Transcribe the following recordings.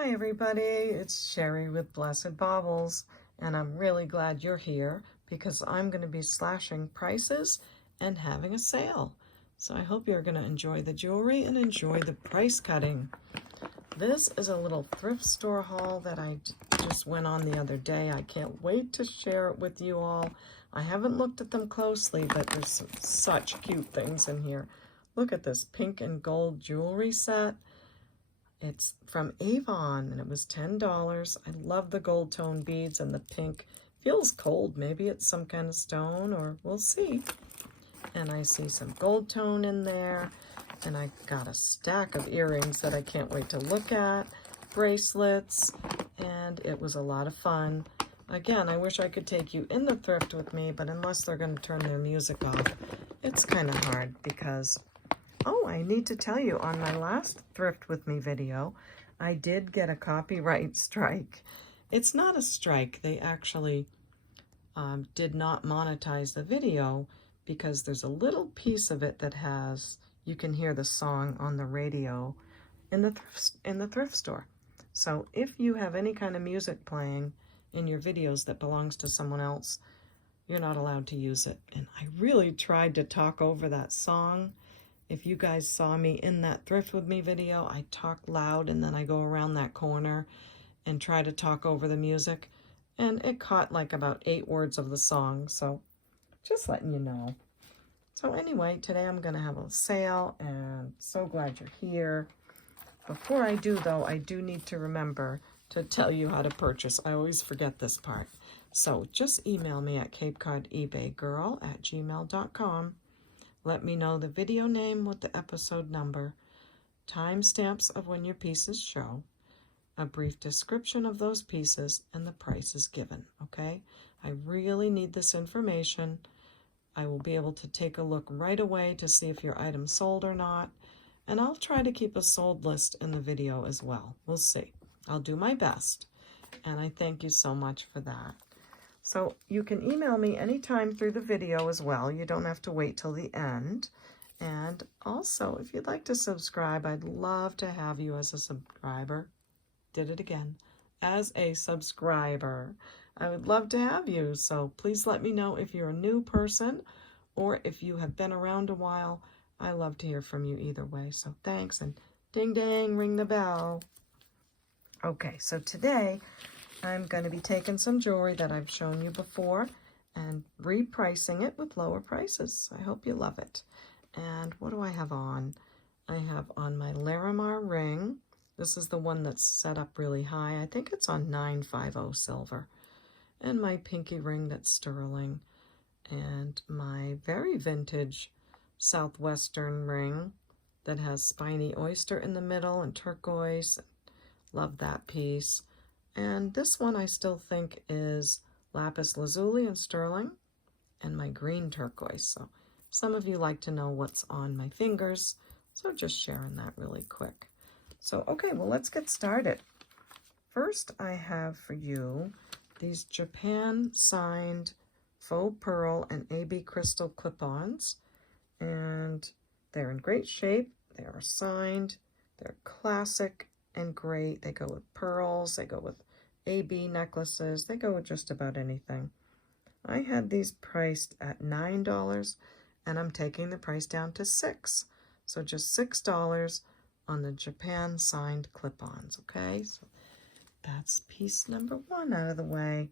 Hi everybody, it's Sherry with Blessed Baubles, and I'm really glad you're here because I'm going to be slashing prices and having a sale. So I hope you're going to enjoy the jewelry and enjoy the price cutting. This is a little thrift store haul that I just went on the other day. I can't wait to share it with you all. I haven't looked at them closely, but there's such cute things in here. Look at this pink and gold jewelry set. It's from Avon, and it was $10. I love the gold tone beads and the pink. Feels cold. Maybe it's some kind of stone, or we'll see. And I see some gold tone in there. And I got a stack of earrings that I can't wait to look at. Bracelets. And it was a lot of fun. Again, I wish I could take you in the thrift with me, but unless they're going to turn their music off, it's kind of hard because... Oh, I need to tell you, on my last Thrift With Me video, I did get a copyright strike. It's not a strike. They actually did not monetize the video because there's a little piece of it that has, you can hear the song on the radio in the thrift store. So if you have any kind of music playing in your videos that belongs to someone else, you're not allowed to use it. And I really tried to talk over that song. If you guys saw me in that Thrift With Me video, I talk loud and then I go around that corner and try to talk over the music. And it caught like about 8 words of the song, so just letting you know. So anyway, today I'm going to have a sale and so glad you're here. Before I do though, I do need to remember to tell you how to purchase. I always forget this part. So just email me at CapeCodEbayGirl@gmail.com. Let me know the video name with the episode number, timestamps of when your pieces show, a brief description of those pieces, and the prices given, okay? I really need this information. I will be able to take a look right away to see if your item sold or not, and I'll try to keep a sold list in the video as well. We'll see. I'll do my best, and I thank you so much for that. So you can email me anytime through the video as well. You don't have to wait till the end. And also, if you'd like to subscribe, I'd love to have you as a subscriber. Did it again. As a subscriber. I would love to have you. So please let me know if you're a new person or if you have been around a while. I love to hear from you either way. So thanks, and ding dang, ring the bell. Okay, so today I'm going to be taking some jewelry that I've shown you before and repricing it with lower prices. I hope you love it. And what do I have on? I have on my Larimar ring. This is the one that's set up really high. I think it's on 950 silver. And my pinky ring that's sterling. And my very vintage southwestern ring that has spiny oyster in the middle and turquoise. Love that piece. And this one I still think is lapis lazuli and sterling, and my green turquoise. So some of you like to know what's on my fingers, so just sharing that really quick. So okay, well, let's get started. First, I have for you these Japan signed faux pearl and AB crystal clip-ons, and they're in great shape. They are signed. They're classic and great. They go with pearls. They go with AB necklaces. They go with just about anything. I had these priced at $9, and I'm taking the price down to $6. So just $6 on the Japan signed clip-ons, okay? So that's piece number 1 out of the way.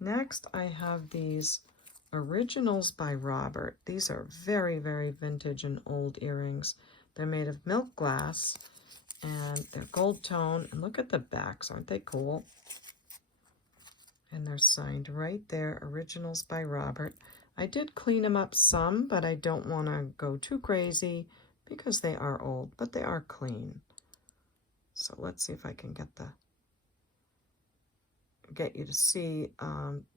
Next, I have these Originals by Robert. These are very, very vintage and old earrings. They're made of milk glass, and they're gold tone. And look at the backs. Aren't they cool? And they're signed right there, Originals by Robert. I did clean them up some, but I don't want to go too crazy because they are old, but they are clean. So let's see if I can get you to see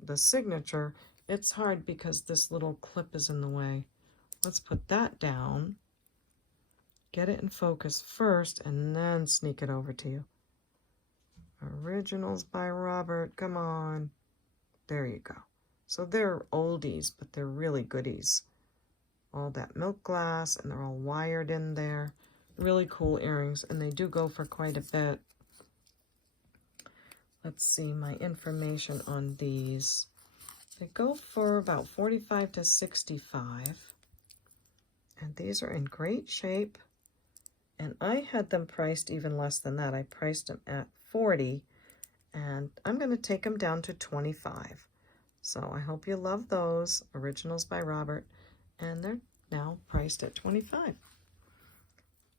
the signature. It's hard because this little clip is in the way. Let's put that down. Get it in focus first and then sneak it over to you. Originals by Robert, come on. There you go. So they're oldies, but they're really goodies. All that milk glass, and they're all wired in there. Really cool earrings, and they do go for quite a bit. let's see my information on these. They go for about $45 to $65. And these are in great shape. And I had them priced even less than that. I priced them at $40, and I'm going to take them down to $25. So I hope you love those. Originals by Robert. And they're now priced at $25.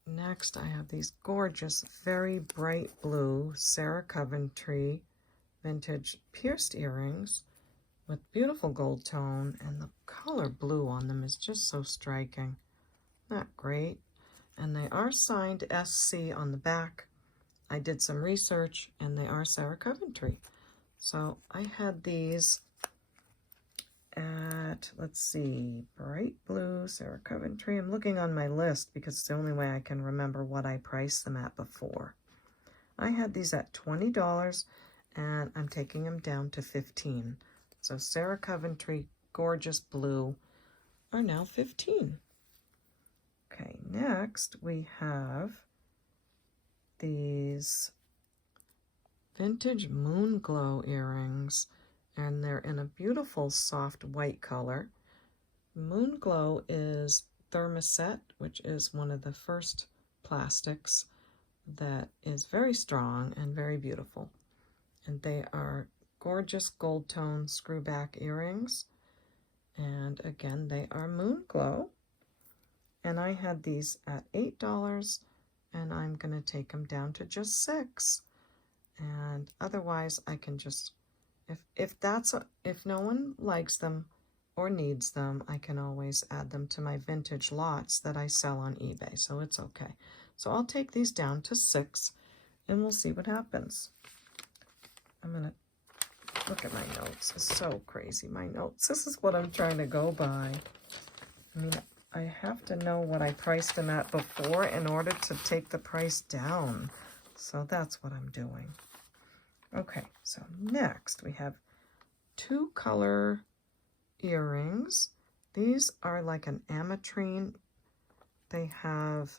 Next, I have these gorgeous, very bright blue Sarah Coventry vintage pierced earrings with beautiful gold tone, and the color blue on them is just so striking. Not great. And they are signed SC on the back. I did some research, and they are Sarah Coventry. So I had these at, let's see, bright blue Sarah Coventry. I'm looking on my list because it's the only way I can remember what I priced them at before. I had these at $20, and I'm taking them down to $15. So Sarah Coventry, gorgeous blue, are now $15. Okay, next we have these vintage moon glow earrings, and they're in a beautiful soft white color. Moon glow is thermoset, which is one of the first plastics that is very strong and very beautiful. And they are gorgeous gold tone screwback earrings. And again, they are moon glow. And I had these at $8, and I'm going to take them down to just $6. And otherwise, I can just, if no one likes them or needs them, I can always add them to my vintage lots that I sell on eBay, so it's okay. So I'll take these down to $6, and we'll see what happens. I'm going to look at my notes. It's so crazy, my notes. This is what I'm trying to go by. I mean, I have to know what I priced them at before in order to take the price down. So that's what I'm doing. Okay, so next we have 2 color earrings. These are like an ametrine. They have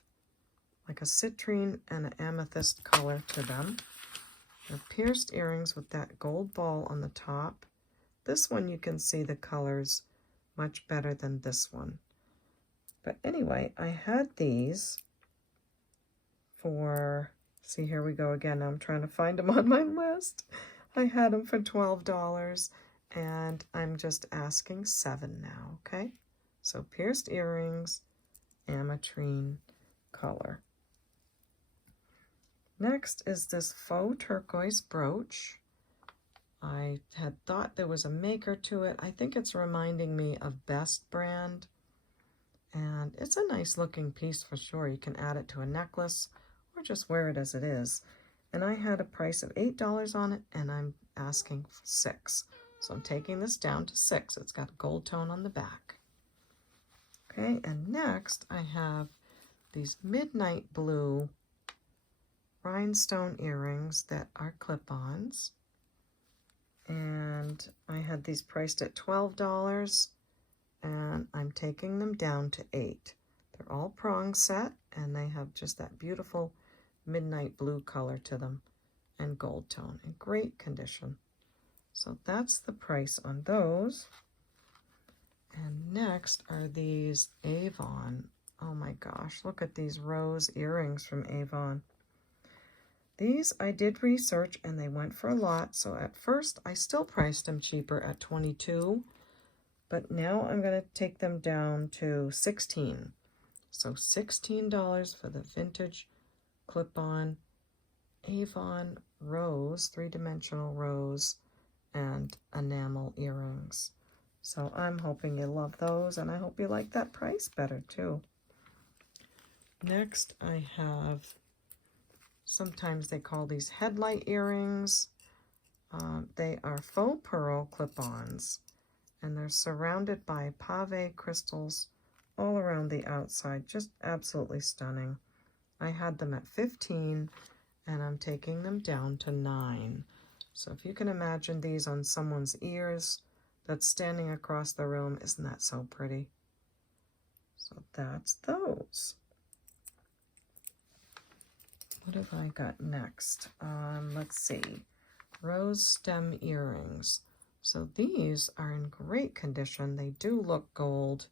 like a citrine and an amethyst color to them. They're pierced earrings with that gold ball on the top. This one you can see the colors much better than this one. But anyway, I had these for, see, here we go again. Now I'm trying to find them on my list. I had them for $12, and I'm just asking $7 now, okay? So pierced earrings, ametrine color. Next is this faux turquoise brooch. I had thought there was a maker to it. I think it's reminding me of Best brand. And it's a nice looking piece for sure. You can add it to a necklace or just wear it as it is. And I had a price of $8 on it, and I'm asking for $6. So I'm taking this down to $6. It's got gold tone on the back. Okay, and next I have these midnight blue rhinestone earrings that are clip-ons. And I had these priced at $12. And I'm taking them down to $8. They're all prong set, and they have just that beautiful midnight blue color to them and gold tone in great condition. So that's the price on those. And next are these Avon. Oh my gosh, look at these rose earrings from Avon. These I did research, and they went for a lot. So at first I still priced them cheaper at $22. But now I'm going to take them down to $16. So $16 for the vintage clip-on Avon rose, 3-dimensional rose, and enamel earrings. So I'm hoping you love those, and I hope you like that price better too. Next I have, sometimes they call these headlight earrings. They are faux pearl clip-ons. And they're surrounded by pave crystals all around the outside. Just absolutely stunning. I had them at $15, and I'm taking them down to $9. So if you can imagine these on someone's ears that's standing across the room, isn't that so pretty? So that's those. What have I got next? Let's see. Rose stem earrings. So these are in great condition. They do look gold,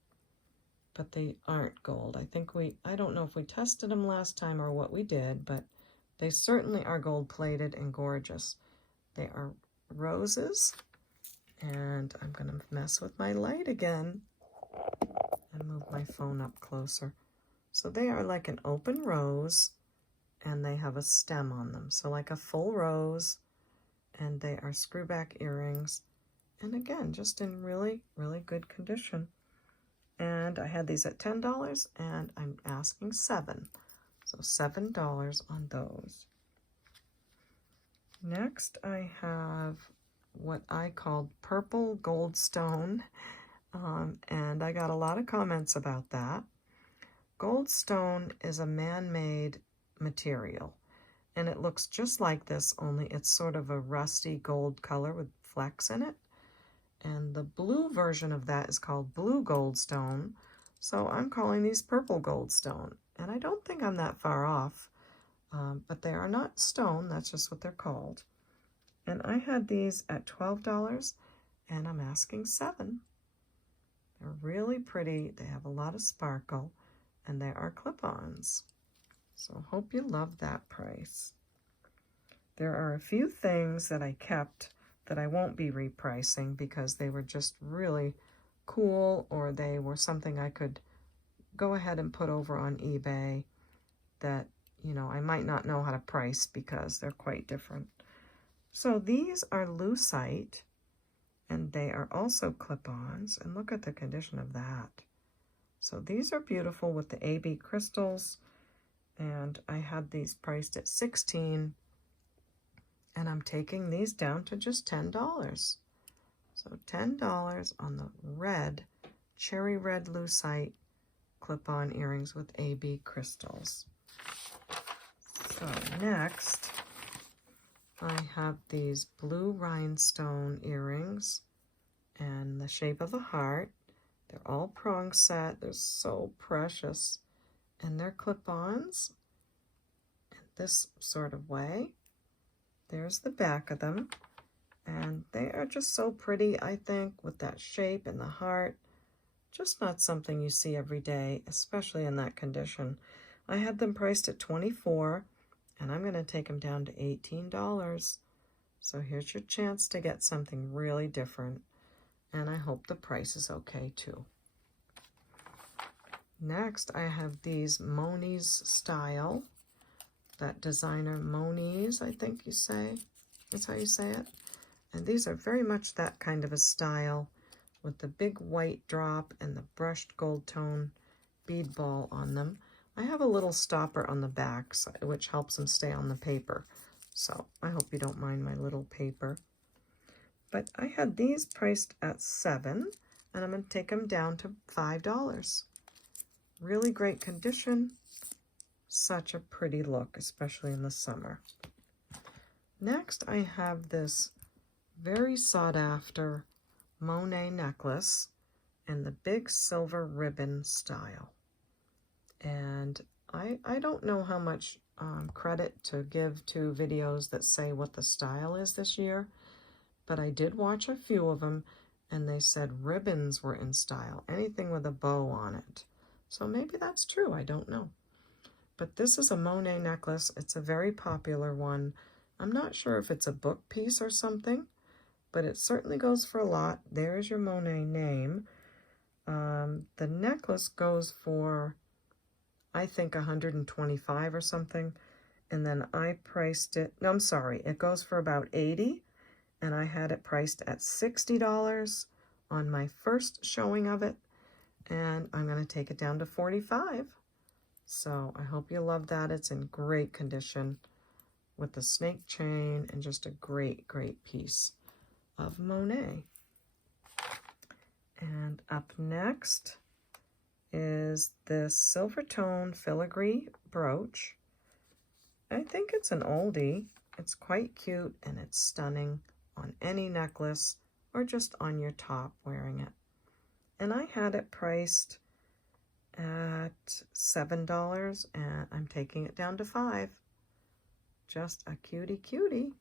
but they aren't gold. I don't know if we tested them last time or what we did, but they certainly are gold plated and gorgeous. They are roses, and I'm going to mess with my light again and move my phone up closer. So they are like an open rose, and they have a stem on them. So like a full rose, and they are screwback earrings. And again, just in really, really good condition. And I had these at $10, and I'm asking $7. So $7 on those. Next, I have what I called purple goldstone, and I got a lot of comments about that. Goldstone is a man-made material, and it looks just like this, only it's sort of a rusty gold color with flecks in it. And the blue version of that is called blue goldstone, so I'm calling these purple goldstone. And I don't think I'm that far off, but they are not stone, that's just what they're called. And I had these at $12, and I'm asking $7. They're really pretty, they have a lot of sparkle, and they are clip-ons. So hope you love that price. There are a few things that I kept that I won't be repricing because they were just really cool, or they were something I could go ahead and put over on eBay that, you know, I might not know how to price because they're quite different. So these are lucite, and they are also clip-ons, and look at the condition of that. So these are beautiful with the AB crystals, and I had these priced at $16. And I'm taking these down to just $10. So $10 on the red, cherry red lucite clip-on earrings with AB crystals. So next, I have these blue rhinestone earrings and the shape of a heart. They're all prong set. They're so precious. And they're clip-ons in this sort of way. There's the back of them, and they are just so pretty, I think, with that shape and the heart. Just not something you see every day, especially in that condition. I had them priced at $24, and I'm going to take them down to $18. So here's your chance to get something really different, and I hope the price is okay too. Next, I have these Moni's style. That designer Moni's, I think you say. That's how you say it. And these are very much that kind of a style with the big white drop and the brushed gold tone bead ball on them. I have a little stopper on the back, which helps them stay on the paper. So I hope you don't mind my little paper. But I had these priced at $7, and I'm going to take them down to $5. Really great condition. Such a pretty look, especially in the summer. Next, I have this very sought-after Monet necklace in the big silver ribbon style. And I don't know how much credit to give to videos that say what the style is this year, but I did watch a few of them, and they said ribbons were in style, anything with a bow on it. So maybe that's true, I don't know. But this is a Monet necklace. It's a very popular one. I'm not sure if it's a book piece or something, but it certainly goes for a lot. There's your Monet name. The necklace goes for, I think, $125 or something. And then I priced it, no, I'm sorry, it goes for about $80, and I had it priced at $60 on my first showing of it, and I'm going to take it down to $45. So I hope you love that. It's in great condition with the snake chain and just a great, great piece of Monet. And up next is this silver tone filigree brooch. I think it's an oldie. It's quite cute, and it's stunning on any necklace or just on your top wearing it. And I had it priced at $7, and I'm taking it down to $5. Just a cutie cutie.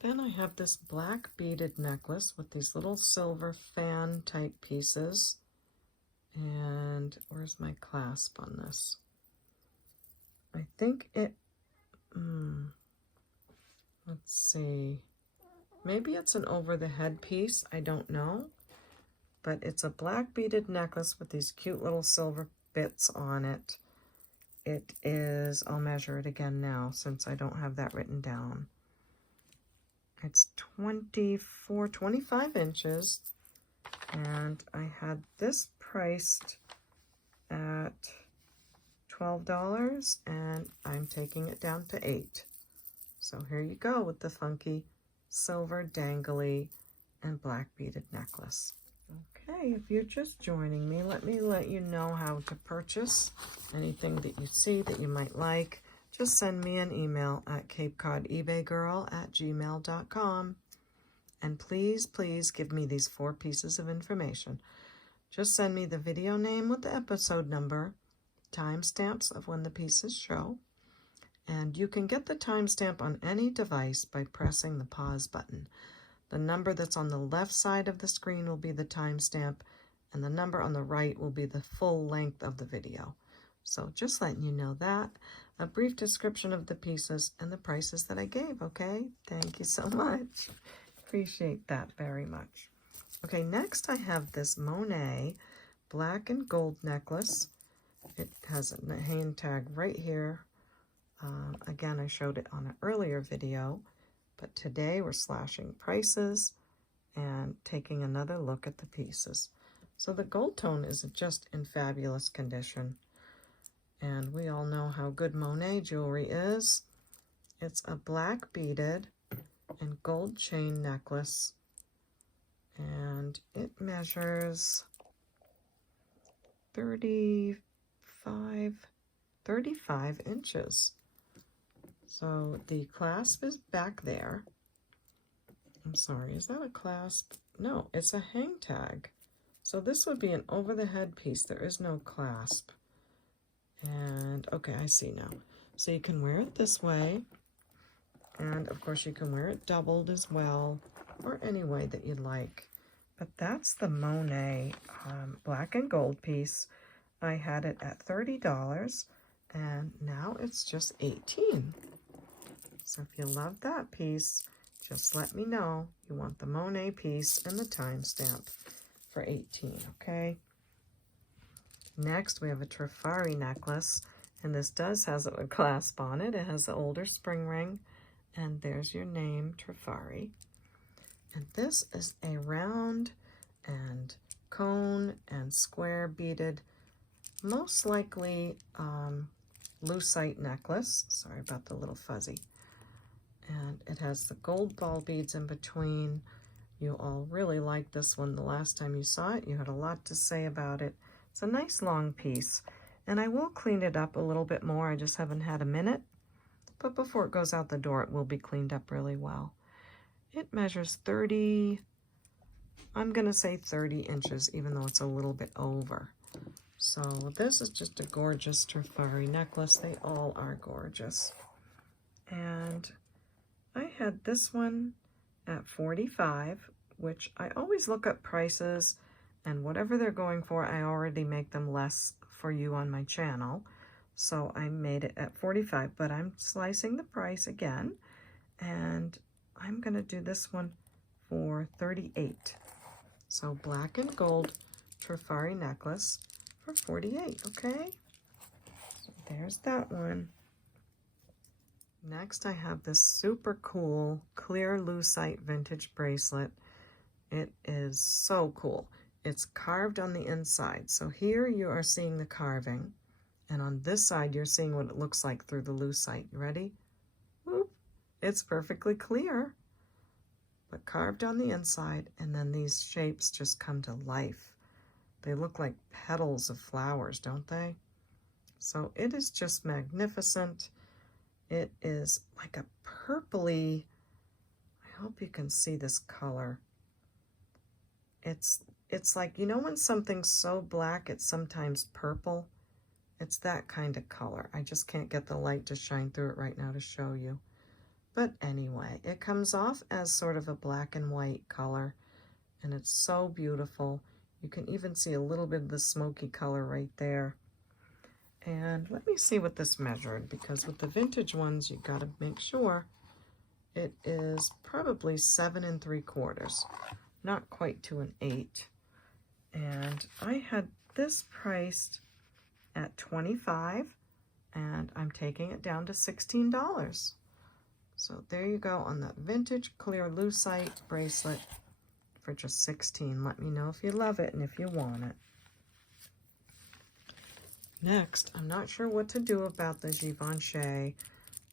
Then I have this black beaded necklace with these little silver fan type pieces. And where's my clasp on this? I think it, let's see, maybe it's an over the head piece, I don't know. But it's a black beaded necklace with these cute little silver bits on it. It is, I'll measure it again now since I don't have that written down. It's 25 inches, and I had this priced at $12, and I'm taking it down to $8. So here you go with the funky silver dangly and black beaded necklace. Okay, if you're just joining me, let me let you know how to purchase anything that you see that you might like. Just send me an email at CapeCodEbayGirl@gmail.com. And please, please give me these 4 pieces of information. Just send me the video name with the episode number, timestamps of when the pieces show, and you can get the timestamp on any device by pressing the pause button. The number that's on the left side of the screen will be the timestamp, and the number on the right will be the full length of the video. So just letting you know that. A brief description of the pieces and the prices that I gave, okay? Thank you so much. Appreciate that very much. Okay, next I have this Monet black and gold necklace. It has a hand tag right here. Again, I showed it on an earlier video, but today we're slashing prices and taking another look at the pieces. So the gold tone is just in fabulous condition. And we all know how good Monet jewelry is. It's a black beaded and gold chain necklace. And it measures 35 inches. So the clasp is back there. I'm sorry, is that a clasp? No, it's a hang tag. So this would be an over the head piece. There is no clasp. And okay, I see now. So you can wear it this way. And of course you can wear it doubled as well, or any way that you'd like. But that's the Monet black and gold piece. I had it at $30, and now it's just $18. So if you love that piece, just let me know you want the Monet piece and the timestamp for $18, okay? Next, we have a Trifari necklace, and this does has a clasp on it. It has the older spring ring, and there's your name, Trifari. And this is a round and cone and square beaded, most likely lucite necklace. Sorry about the little fuzzy. And it has the gold ball beads in between. You all really liked this one the last time you saw it. You had a lot to say about it. It's a nice long piece, and I will clean it up a little bit more. I just haven't had a minute, but before it goes out the door, it will be cleaned up really well. It measures 30, I'm gonna say 30 inches, even though it's a little bit over. So this is just a gorgeous Trifari necklace. They all are gorgeous. And I had this one at $45, which I always look up prices, and whatever they're going for, I already make them less for you on my channel. So I made it at $45, but I'm slicing the price again, and I'm gonna do this one for $38. So black and gold Trifari necklace for $48, okay? So there's that one. Next, I have this super cool clear lucite vintage bracelet. It is so cool. It's carved on the inside. So here you are seeing the carving, and on this side you're seeing what it looks like through the lucite. You ready? Whoop. It's perfectly clear, but carved on the inside, and then these shapes just come to life. They look like petals of flowers, don't they? So it is just magnificent. It is like a purpley, I hope you can see this color. It's like, you know when something's so black it's sometimes purple? It's that kind of color. I just can't get the light to shine through it right now to show you. But anyway, it comes off as sort of a black and white color, and it's so beautiful. You can even see a little bit of the smoky color right there. And let me see what this measured, because with the vintage ones, you got to make sure it is probably 7 3/4, not quite to an 8. And I had this priced at $25, and I'm taking it down to $16. So there you go on the vintage clear lucite bracelet for just $16. Let me know if you love it and if you want it. Next, I'm not sure what to do about the Givenchy.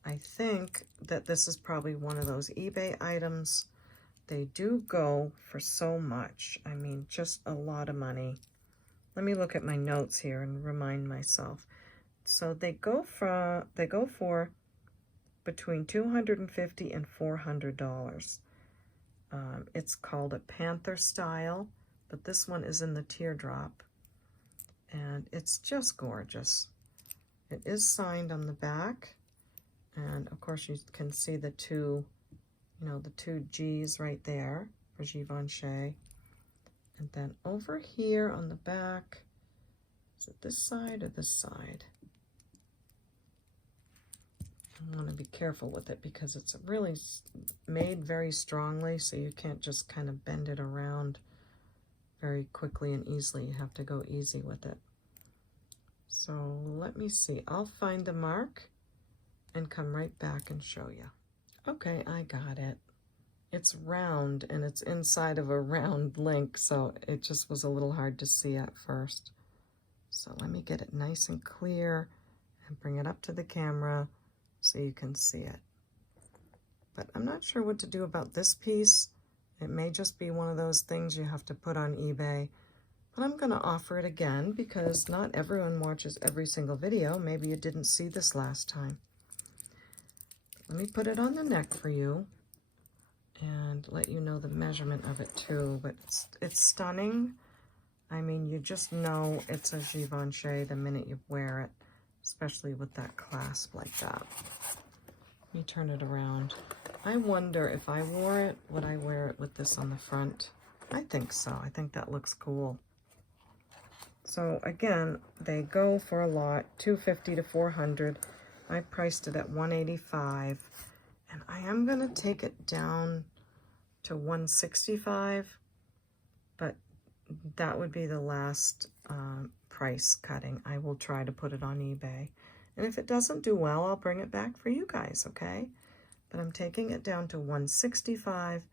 I think that this is probably one of those eBay items. They do go for so much. I mean, just a lot of money. Let me look at my notes here and remind myself. So they go for between $250 and $400. It's called a Panther style, but this one is in the teardrop, and it's just gorgeous. It is signed on the back, and of course you can see the two G's right there for Givenchy. And then over here on the back, is it this side or this side? I want to be careful with it because it's really made very strongly, so you can't just kind of bend it around very quickly and easily. You have to go easy with it. So let me see. I'll find the mark and come right back and show you. Okay, I got it. It's round, and it's inside of a round link, so it just was a little hard to see at first. So let me get it nice and clear and bring it up to the camera so you can see it. But I'm not sure what to do about this piece. It may just be one of those things you have to put on eBay, but I'm going to offer it again because not everyone watches every single video. Maybe you didn't see this last time. Let me put it on the neck for you and let you know the measurement of it too, but it's stunning. I mean, you just know it's a Givenchy the minute you wear it, especially with that clasp like that. Let me turn it around. I wonder if I wore it, would I wear it with this on the front? I think so. I think that looks cool. So again, they go for a lot, $250 to $400. I priced it at $185, and I am going to take it down to $165, but that would be the last price cutting. I will try to put it on eBay, and if it doesn't do well, I'll bring it back for you guys, okay? But I'm taking it down to $165,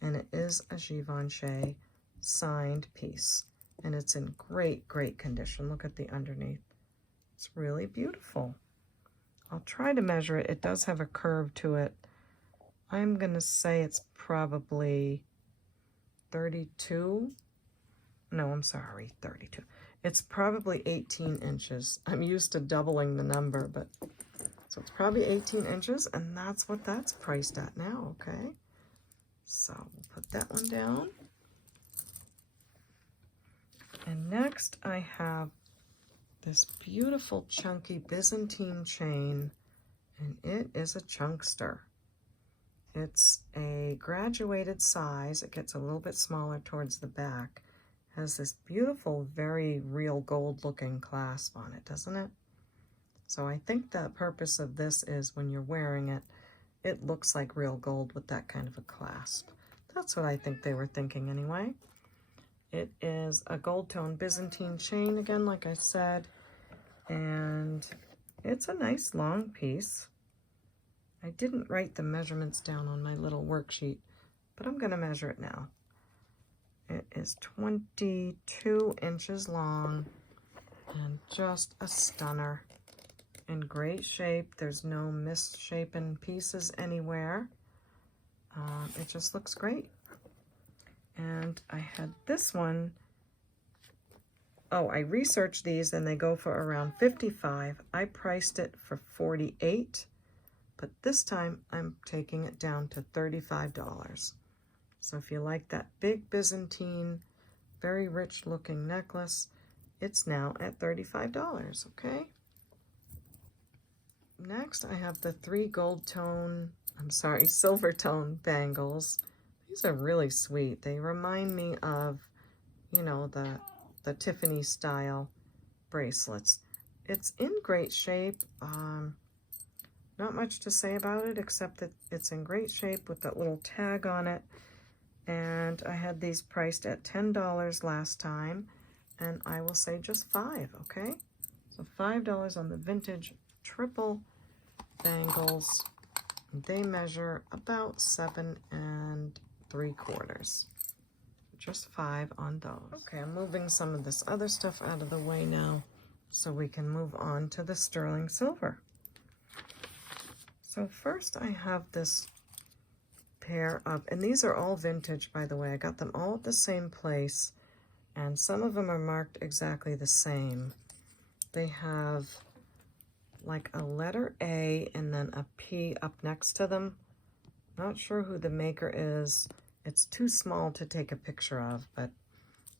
and it is a Givenchy signed piece, and it's in great, great condition. Look at the underneath. It's really beautiful. I'll try to measure it. It does have a curve to it. I'm going to say it's probably 32. No, I'm sorry, 32. It's probably 18 inches. I'm used to doubling the number, but so it's probably 18 inches, and that's what that's priced at now, okay? So we'll put that one down. And next I have this beautiful chunky Byzantine chain, and it is a chunkster. It's a graduated size. It gets a little bit smaller towards the back. Has this beautiful, very real gold looking clasp on it, doesn't it? So I think the purpose of this is when you're wearing it, it looks like real gold with that kind of a clasp. That's what I think they were thinking anyway. It is a gold tone Byzantine chain, again, like I said, and it's a nice long piece. I didn't write the measurements down on my little worksheet, but I'm going to measure it now. It is 22 inches long and just a stunner. In great shape. There's no misshapen pieces anywhere. It just looks great. And I had this one. Oh, I researched these and they go for around $55. I priced it for $48, but this time I'm taking it down to $35. So if you like that big Byzantine, very rich looking necklace, it's now at $35, okay? next I have the 3 silver tone bangles. These are really sweet. They remind me of, you know, the Tiffany style bracelets. It's in great shape. Not much to say about it except that it's in great shape with that little tag on it. And I had these priced at $10 last time, and I will say just $5, okay? So $5 on the vintage triple bangles. They measure about 7 3/4. Just $5 on those. Okay, I'm moving some of this other stuff out of the way now so we can move on to the sterling silver. So first I have this pair of, and these are all vintage, by the way. I got them all at the same place, and some of them are marked exactly the same. They have like a letter A and then a P up next to them. Not sure who the maker is. It's too small to take a picture of, but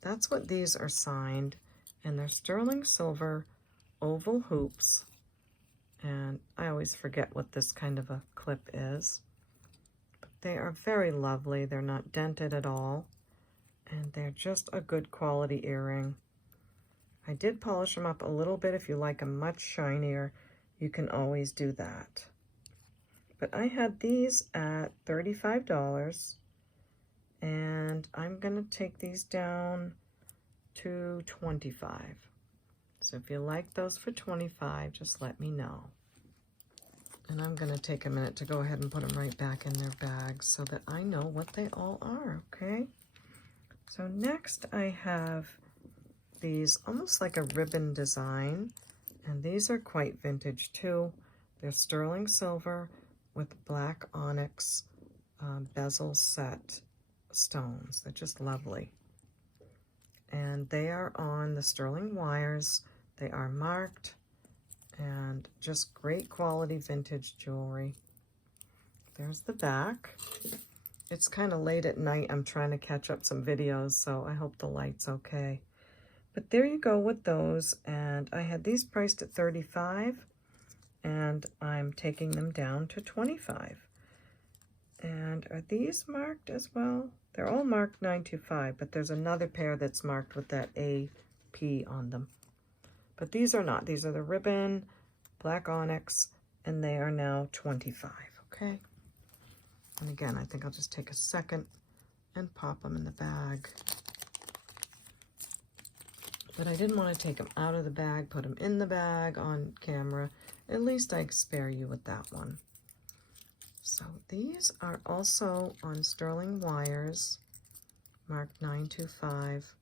that's what these are signed, and they're sterling silver oval hoops. And I always forget what this kind of a clip is. But they are very lovely. They're not dented at all. And they're just a good quality earring. I did polish them up a little bit. If you like them much shinier, you can always do that. But I had these at $35. And I'm going to take these down to $25. So if you like those for $25, just let me know. And I'm going to take a minute to go ahead and put them right back in their bags so that I know what they all are, okay? So next I have these almost like a ribbon design, and these are quite vintage too. They're sterling silver with black onyx bezel set stones. They're just lovely. And they are on the sterling wires. They are marked, and just great quality vintage jewelry. There's the back. It's kind of late at night. I'm trying to catch up some videos, so I hope the light's okay. But there you go with those, and I had these priced at $35, and I'm taking them down to $25. And are these marked as well? They're all marked 925, but there's another pair that's marked with that AP on them. But these are not. These are the ribbon, black onyx, and they are now $25, okay? And again, I think I'll just take a second and pop them in the bag. But I didn't want to take them out of the bag, put them in the bag on camera. At least I spare you with that one. So these are also on sterling wires, marked 925,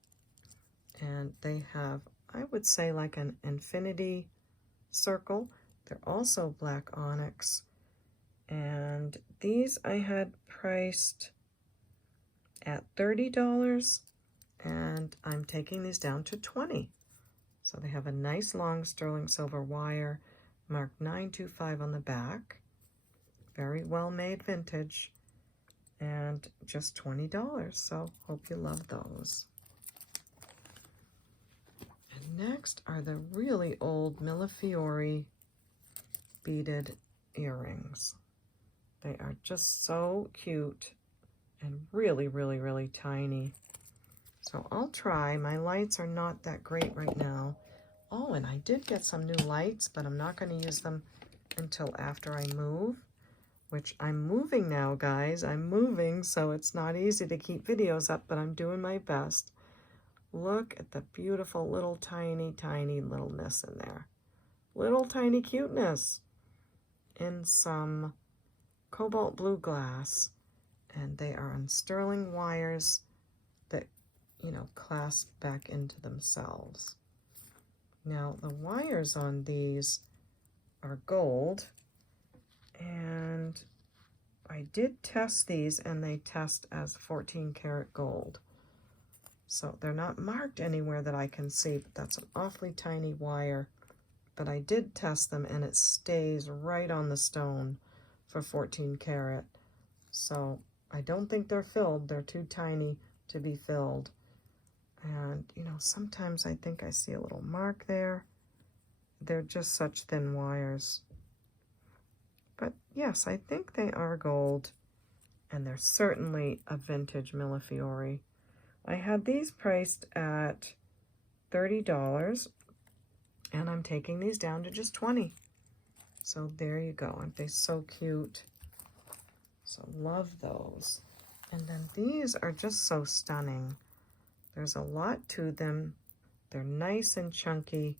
and they have, I would say, like an infinity circle. They're also black onyx, and these I had priced at $30, and I'm taking these down to $20. So they have a nice long sterling silver wire, marked 925 on the back. Very well made vintage, and just $20. So hope you love those. And next are the really old Millefiori beaded earrings. They are just so cute and really, really, really tiny. So I'll try. My lights are not that great right now. Oh, and I did get some new lights, but I'm not going to use them until after I move, which I'm moving now, guys. I'm moving, so it's not easy to keep videos up, but I'm doing my best. Look at the beautiful little tiny, tiny littleness in there. Little tiny cuteness in some cobalt blue glass, and they are on sterling wires that, you know, clasp back into themselves. Now, the wires on these are gold, and I did test these, and they test as 14 karat gold. So they're not marked anywhere that I can see, but that's an awfully tiny wire. But I did test them, and it stays right on the stone for 14 karat. So I don't think they're filled. They're too tiny to be filled. And, you know, sometimes I think I see a little mark there. They're just such thin wires. But yes, I think they are gold, and they're certainly a vintage Millefiori. I had these priced at $30, and I'm taking these down to just $20. So there you go. Aren't they so cute? So love those. And then these are just so stunning. There's a lot to them. They're nice and chunky.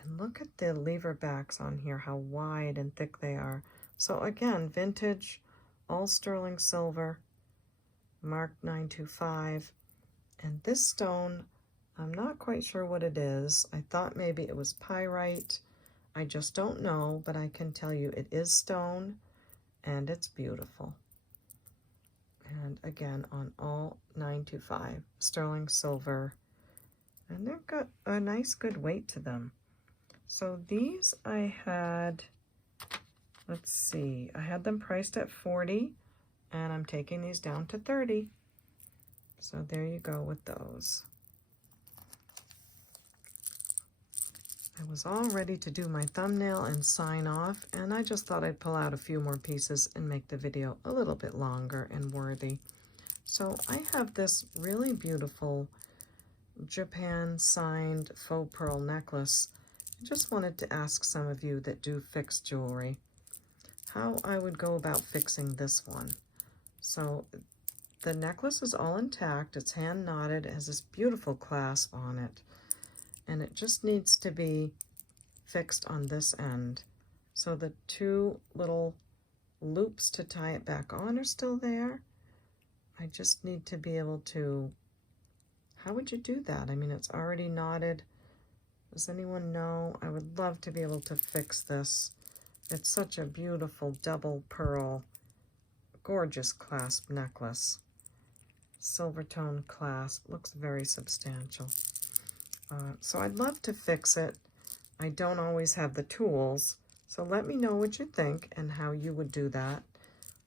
And look at the lever backs on here, how wide and thick they are. So again, vintage, all sterling silver, marked 925. And this stone, I'm not quite sure what it is. I thought maybe it was pyrite. I just don't know, but I can tell you it is stone, and it's beautiful. And again, on all 925, sterling silver. And they've got a nice good weight to them. So these I had, let's see, I had them priced at $40, and I'm taking these down to $30. So there you go with those. I was all ready to do my thumbnail and sign off, and I just thought I'd pull out a few more pieces and make the video a little bit longer and worthy. So I have this really beautiful Japan signed faux pearl necklace. I just wanted to ask some of you that do fixed jewelry how I would go about fixing this one. So the necklace is all intact, it's hand knotted, it has this beautiful clasp on it, and it just needs to be fixed on this end. So the two little loops to tie it back on are still there. I just need to be able to, how would you do that? I mean, it's already knotted. Does anyone know? I would love to be able to fix this. It's such a beautiful double pearl, gorgeous clasp necklace. Silver tone clasp, looks very substantial. So I'd love to fix it. I don't always have the tools, so let me know what you think and how you would do that.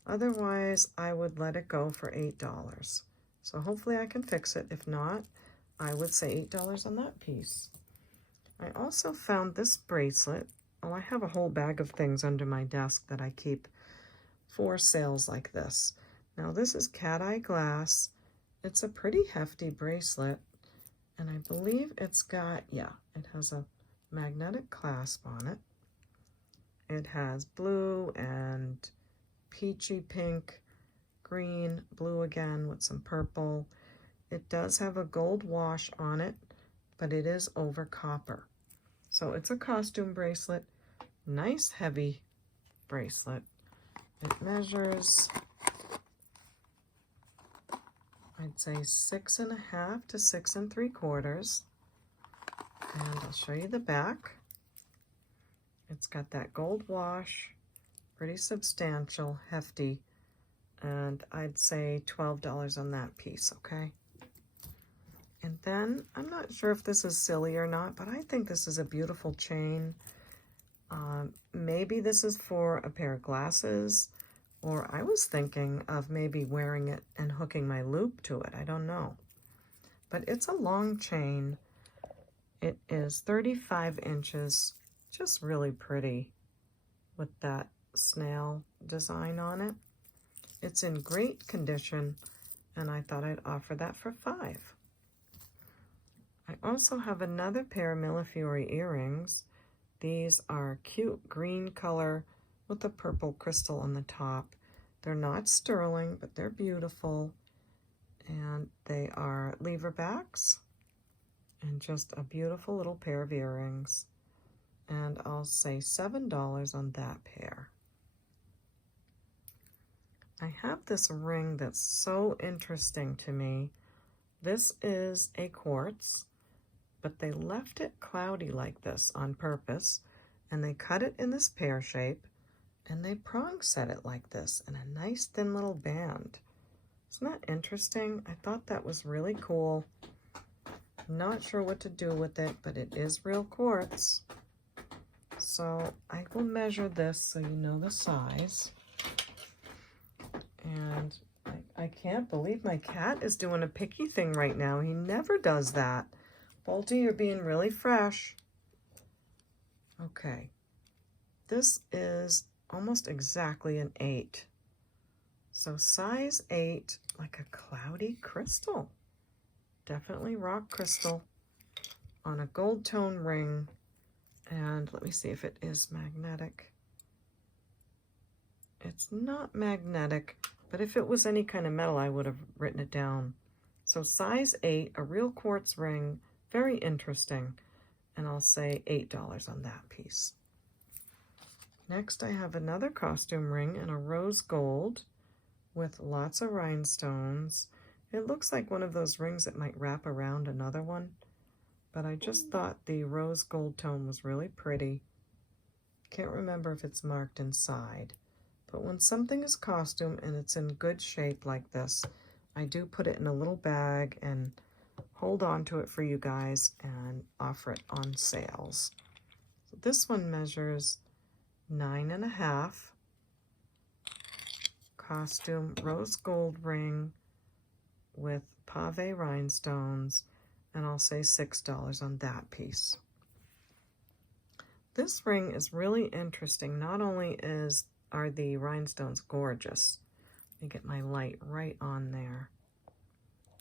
Otherwise, I would let it go for $8. So hopefully I can fix it. If not, I would say $8 on that piece. I also found this bracelet. Oh, I have a whole bag of things under my desk that I keep for sales like this. Now this is cat eye glass. It's a pretty hefty bracelet, and I believe it's got, yeah, it has a magnetic clasp on it. It has blue and peachy pink, green, blue again with some purple. It does have a gold wash on it, but it is over copper. So it's a costume bracelet, nice heavy bracelet. It measures, I'd say 6.5 to 6 3/4. And I'll show you the back. It's got that gold wash, pretty substantial, hefty, and I'd say $12 on that piece, okay? And then, I'm not sure if this is silly or not, but I think this is a beautiful chain. Maybe this is for a pair of glasses, or I was thinking of maybe wearing it and hooking my loop to it. I don't know. But it's a long chain. It is 35 inches, just really pretty with that snail design on it. It's in great condition, and I thought I'd offer that for $5. I also have another pair of Millefiori earrings. These are cute green color with a purple crystal on the top. They're not sterling, but they're beautiful. And they are lever backs and just a beautiful little pair of earrings. And I'll say $7 on that pair. I have this ring that's so interesting to me. This is a quartz, but they left it cloudy like this on purpose, and they cut it in this pear shape, and they prong set it like this in a nice thin little band. Isn't that interesting? I thought that was really cool. I'm not sure what to do with it, but it is real quartz. So I will measure this so you know the size. And I can't believe my cat is doing a picky thing right now. He never does that. Bolty, you're being really fresh. Okay. This is almost exactly an 8. So size 8, like a cloudy crystal. Definitely rock crystal on a gold tone ring. And let me see if it is magnetic. It's not magnetic, but if it was any kind of metal, I would have written it down. So size 8, a real quartz ring, very interesting. And I'll say $8 on that piece. Next, I have another costume ring in a rose gold with lots of rhinestones. It looks like one of those rings that might wrap around another one, but I just thought the rose gold tone was really pretty. Can't remember if it's marked inside, but when something is costume and it's in good shape like this, I do put it in a little bag and hold on to it for you guys and offer it on sales. So this one measures 9.5. Costume rose gold ring with pave rhinestones, and I'll say $6 on that piece. This ring is really interesting. Not only are the rhinestones gorgeous, let me get my light right on there.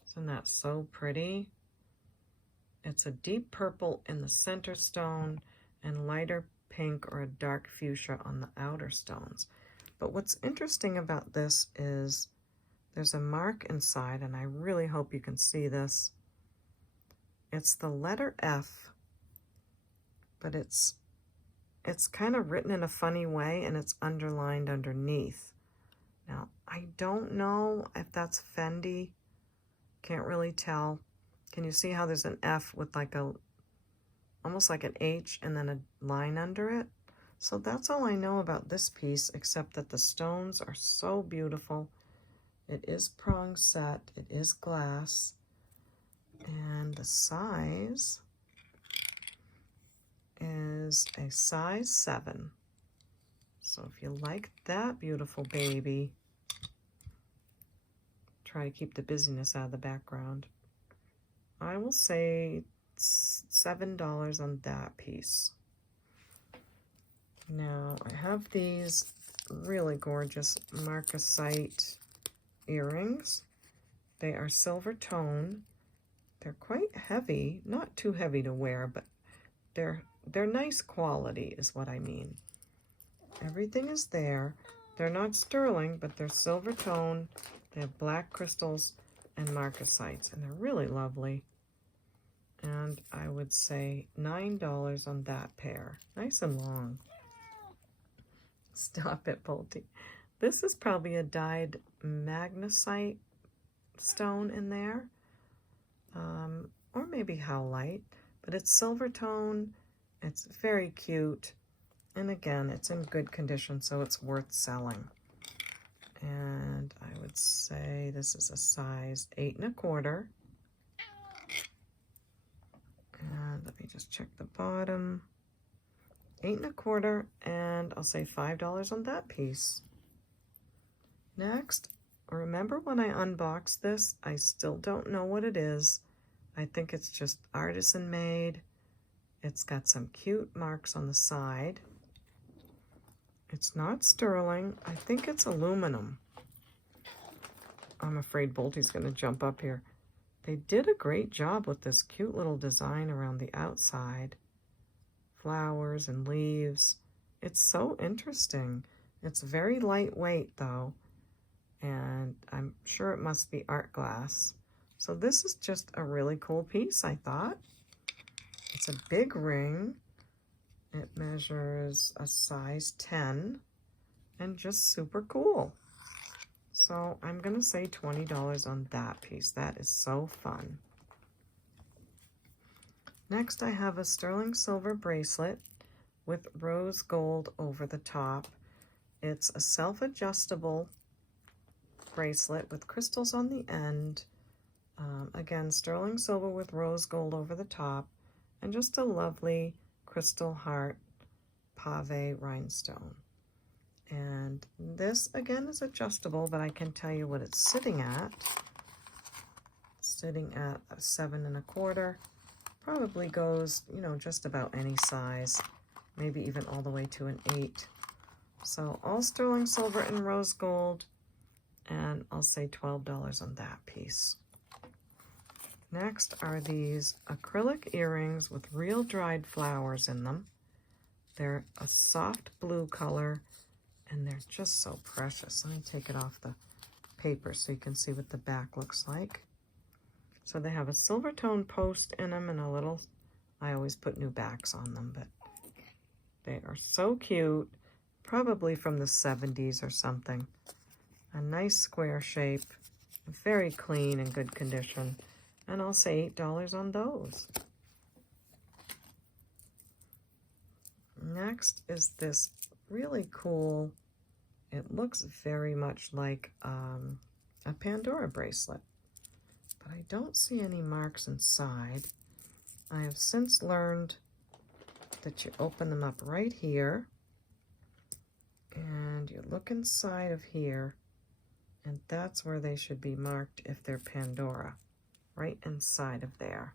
Isn't that so pretty? It's a deep purple in the center stone and lighter pink or a dark fuchsia on the outer stones. But what's interesting about this is there's a mark inside, and I really hope you can see this. It's the letter F, but it's kind of written in a funny way, and it's underlined underneath. Now, I don't know if that's Fendi. Can't really tell. Can you see how there's an F with like almost like an H and then a line under it? So that's all I know about this piece, except that the stones are so beautiful. It is prong set, it is glass, and the size is a size 7. So if you like that beautiful baby, try to keep the busyness out of the background. I will say $7 on that piece. Now I have these really gorgeous marcasite earrings. They are silver tone. They're quite heavy, not too heavy to wear, but they're nice quality is what I mean. Everything is there. They're not sterling, but they're silver tone. They have black crystals and marcasites, and they're really lovely. And I would say $9 on that pair. Nice and long. Stop it, Pulte. This is probably a dyed magnesite stone in there, or maybe howlite, but it's silver tone. It's very cute, and again, it's in good condition, so it's worth selling. And I would say this is a size 8.25. And let me just check the bottom. 8.25, and I'll say $5 on that piece. Next, remember when I unboxed this, I still don't know what it is. I think it's just artisan made. It's got some cute marks on the side. It's not sterling. I think it's aluminum. I'm afraid Bolty's going to jump up here. They did a great job with this cute little design around the outside. Flowers and leaves. It's so interesting. It's very lightweight though, and I'm sure it must be art glass. So this is just a really cool piece, I thought. It's a big ring. It measures a size 10 and just super cool. So I'm gonna say $20 on that piece. That is so fun. Next, I have a sterling silver bracelet with rose gold over the top. It's a self-adjustable bracelet with crystals on the end. Again, sterling silver with rose gold over the top, and just a lovely crystal heart pave rhinestone. And this, again, is adjustable, but I can tell you what it's sitting at. It's sitting at a 7.25. Probably goes, you know, just about any size, maybe even all the way to an 8. So all sterling silver and rose gold, and I'll say $12 on that piece. Next are these acrylic earrings with real dried flowers in them. They're a soft blue color, and they're just so precious. Let me take it off the paper so you can see what the back looks like. So they have a silver tone post in them and a little, I always put new backs on them, but they are so cute, probably from the 70s or something. A nice square shape, very clean and good condition, and I'll say $8 on those. Next is this really cool, it looks very much like a Pandora bracelet, but I don't see any marks inside. I have since learned that you open them up right here, and you look inside of here, and that's where they should be marked if they're Pandora, right inside of there.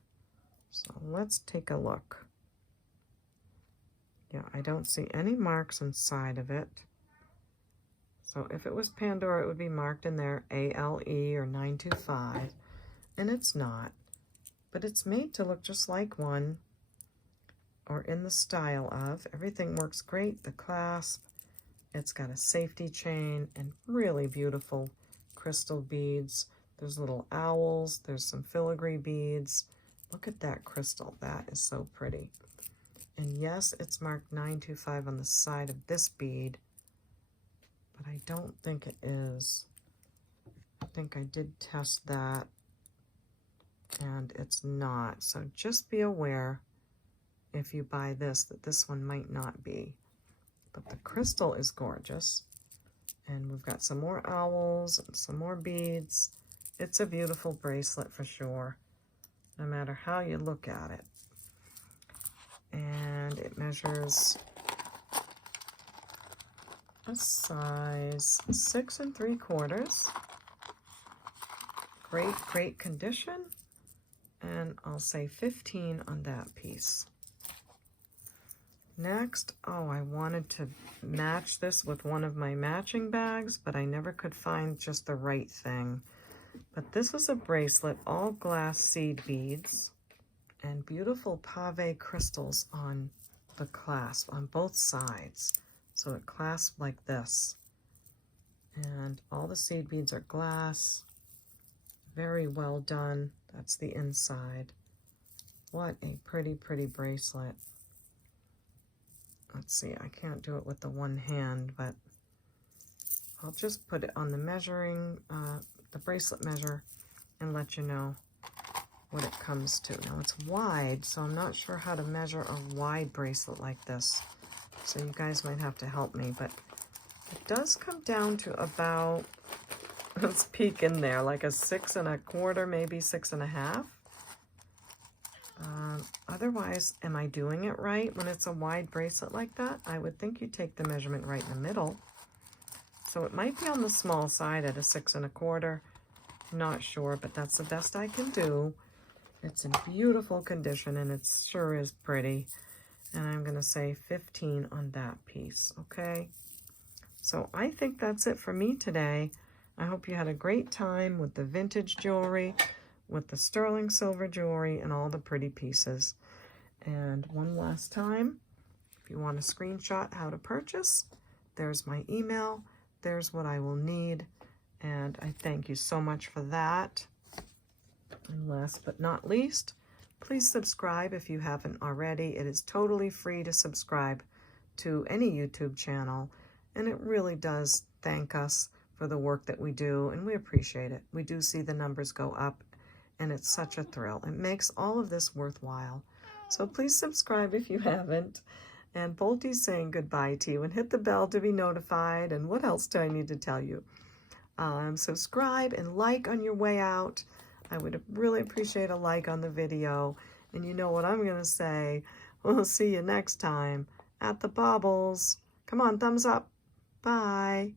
So let's take a look. Yeah, I don't see any marks inside of it. So if it was Pandora, it would be marked in there ALE or 925, and it's not. But it's made to look just like one, or in the style of. Everything works great. The clasp, it's got a safety chain, and really beautiful crystal beads. There's little owls. There's some filigree beads. Look at that crystal. That is so pretty. And yes, it's marked 925 on the side of this bead, but I don't think it is. I think I did test that, and it's not. So just be aware if you buy this that this one might not be. But the crystal is gorgeous. And we've got some more owls and some more beads. It's a beautiful bracelet for sure, no matter how you look at it. And it measures a size 6 3/4. Great condition. And I'll say 15 on that piece. Next, oh, I wanted to match this with one of my matching bags, but I never could find just the right thing. But this is a bracelet, all glass seed beads, and beautiful pave crystals on the clasp on both sides. So it clasps like this. And all the seed beads are glass. Very well done. That's the inside. What a pretty, pretty bracelet. Let's see, I can't do it with the one hand, but I'll just put it on the measuring, the bracelet measure, and let you know what it comes to. Now it's wide, so I'm not sure how to measure a wide bracelet like this. So you guys might have to help me, but it does come down to about, let's peek in there, like a 6 1/4, maybe 6 1/2. Otherwise, am I doing it right when it's a wide bracelet like that? I would think you take the measurement right in the middle. So it might be on the small side at a 6 1/4. Not sure, but that's the best I can do. It's in beautiful condition, and it sure is pretty. And I'm going to say 15 on that piece, okay? So I think that's it for me today. I hope you had a great time with the vintage jewelry, with the sterling silver jewelry, and all the pretty pieces. And one last time, if you want to screenshot how to purchase, there's my email. There's what I will need. And I thank you so much for that. And last but not least, please subscribe if you haven't already. It is totally free to subscribe to any YouTube channel, and it really does thank us for the work that we do, and we appreciate it. We do see the numbers go up, and it's such a thrill. It makes all of this worthwhile. So please subscribe if you haven't. And Bolty's saying goodbye to you, and hit the bell to be notified. And what else do I need to tell you? Subscribe and like on your way out. I would really appreciate a like on the video. And you know what I'm going to say. We'll see you next time at the Baubles. Come on, thumbs up. Bye.